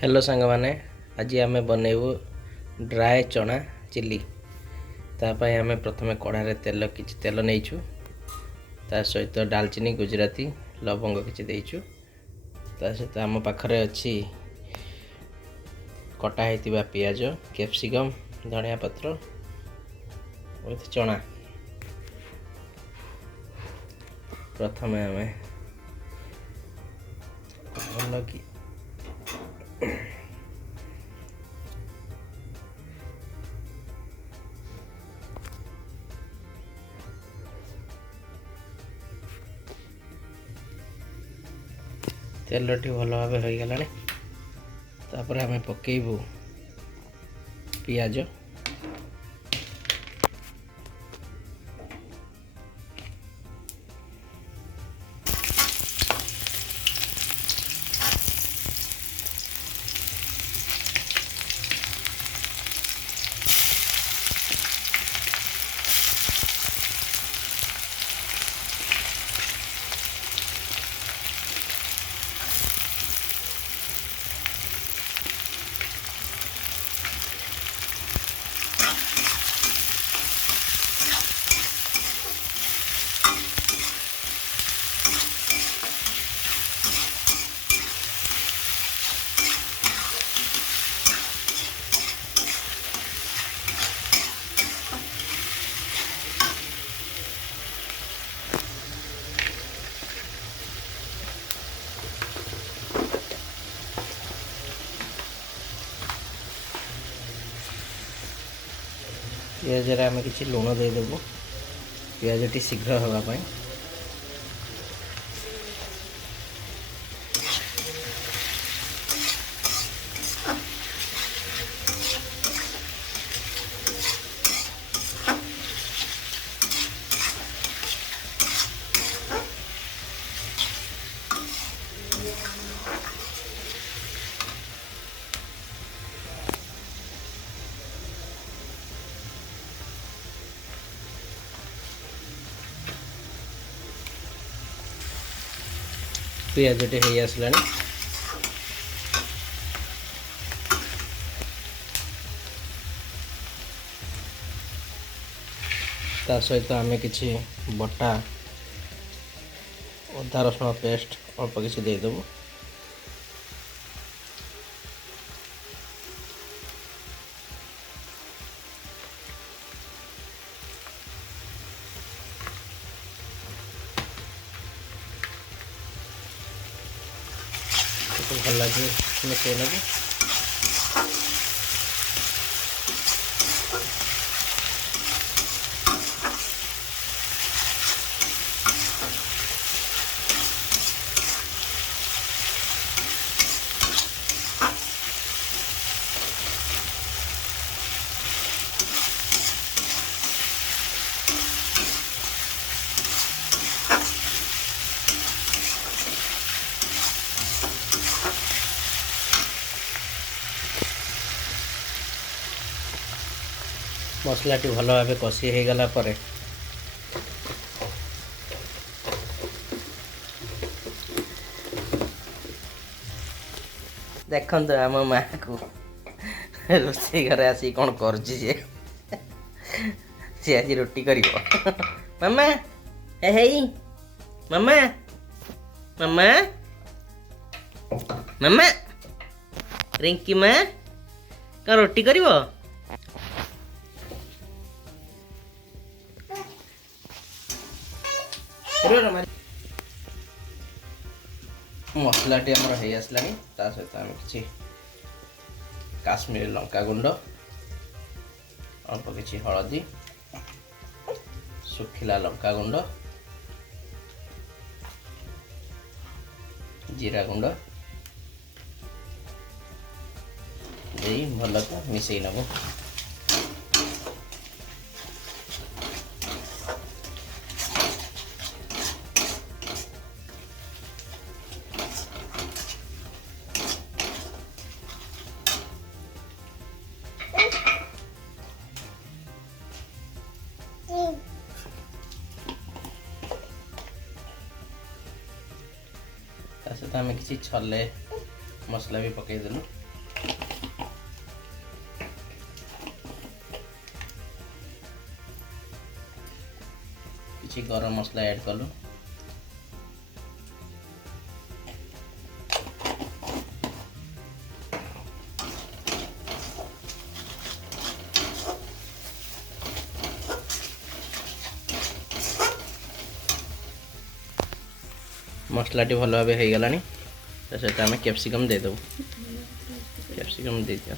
Hello सांग मैंने आज आम बनइबू ड्राए चना चिली तापाई आम प्रथम कड़ारे तेल कि तेल नहींचु ता सहित डालचीनी गुजराती लवंग किसी देचु ता सहित आम पाखरे अच्छी कटा होता पियाज कैप्सिकम धनिया पत्र विथ चना प्रथम आम भल कि तेलटी भल भाव हो गला तापर आम पकेबू पियाज पियाज आम कि लुण देदेबू पियाजटी शीघ्र होगापाई पियाजटी हो आसला ता सहित आम कि बटा अदा रसुण पेस्ट अल्प किसी देदेबू भल लगे मिसई नेबू मसलाटी भल भाव कषि हो गला पर देखो आम माँ को रोसे घर आसी कौन कर आज रोटी कर मामा हे मामा मामा मामा रिंकी माँ कौन रोटी कर मसलाटी आमर हो आसला सहित आम कि काश्मीरी लंका गुंड अल्प कि हलदी सुखिला लंका गुंड जीरा गुंड दे भल मिसई नबू सहित आम कि छले मसला भी पकईदेलु किसी गरम मसला ऐड कलु मसलाटी भल भाव हो गला सहित आम कैप्सिकम देदेव कैप्सिकम दे दिया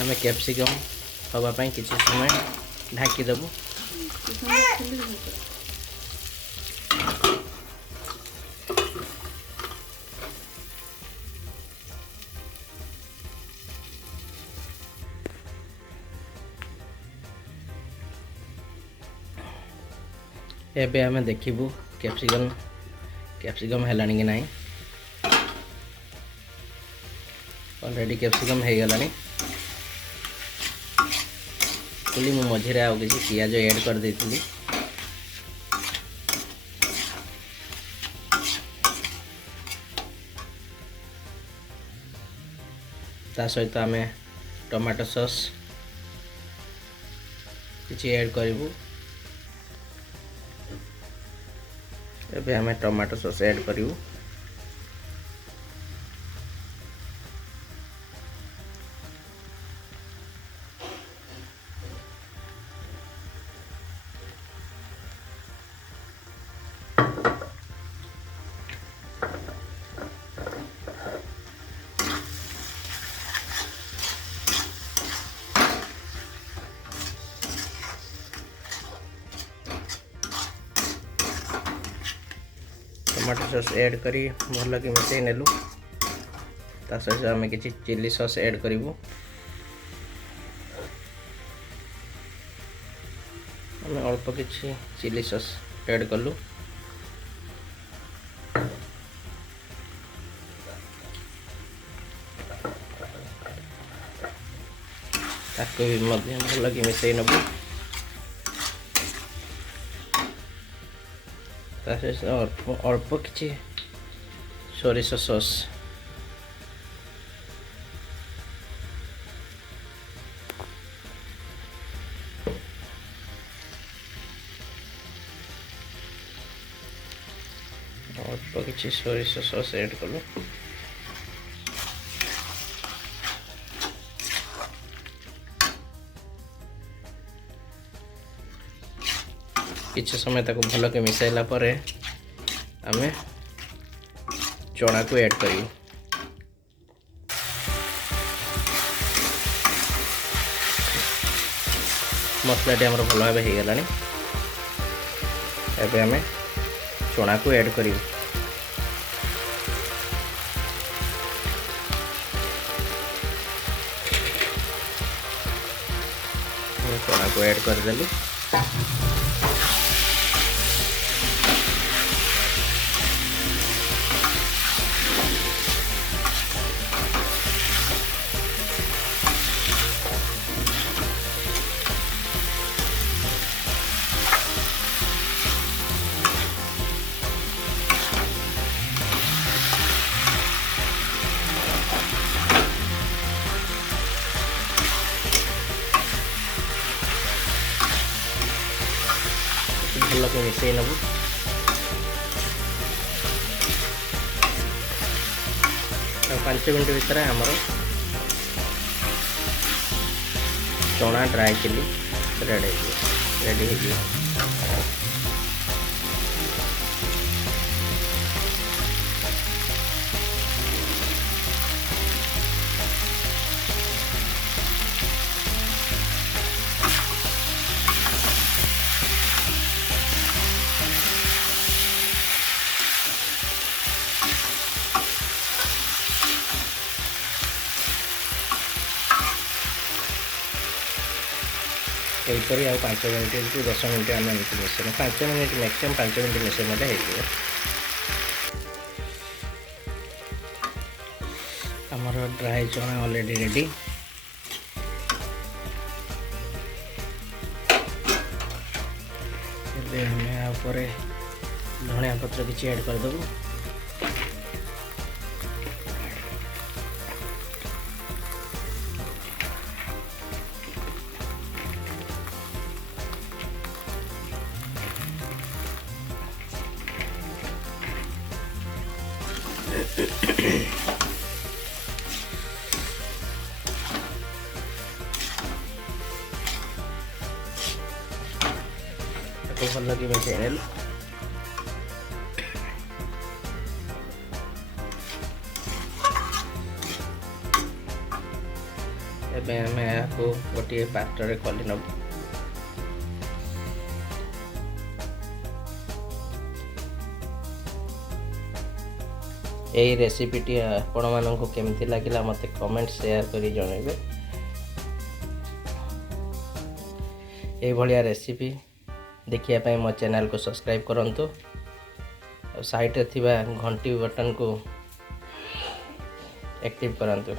हमें कैप्सिकम हवापाई किसी समय ढाकीदेबू एबे हमें देखिबू कैप्सिकम हेलानी कि नहीं ऑलरेडी कैप्सिकम हो गलानी एक्चुअली मु मझे आउ किसी पियाज ऐड कर देती ता सहित आम टमाटो सॉस किसी ऐड करूँ एबे आम टमाटो सॉस ऐड करूँ टमाटो सॉस ऐड करी भल कि मिसई नेलु ता सहित आम किसी चिली सॉस ऐड करूँ आम अल्प किसी चिली सॉस ऐड कलु ताको भी भल कि मिसई नबू अल्प किसी सोरिष सॉस अल्प किसी सोरिष सॉस ऐड कलु किसी समय ताको भल के मिसाइला परे आमे चना को ऐड करियो मसलाटी हमर भल भाव हो गलानी एबे आमे चना को ऐड करियो चना को ऐड कर देलु भल के मिसई नबू पांच मिनट भितर आमर चना ड्राई चिली रेडी हो यहीपरी आ 5 मिनट कि 10 मिनट आम मिसेल 5 मिनट मैक्सिमम 5 मिनट मिसेल हो आमर ड्राई चना ऑलरेडी रेडी। एबे हमें आ ऊपर धनिया पत्र किसी ऐड कर देबो। भल लगे मिसाई नेलु। एबे हमें आपको गोटे पात्र रे खली नब। यही रेसिपीटी आपण मानक केमती लगिला मते कमेंट शेयर करी जणैबे। ए भलिया रेसिपी देखिया पाई मो चैनल को सब्सक्राइब करंतु। साइड रे थिबा घंटी बटन को एक्टिव करंतु।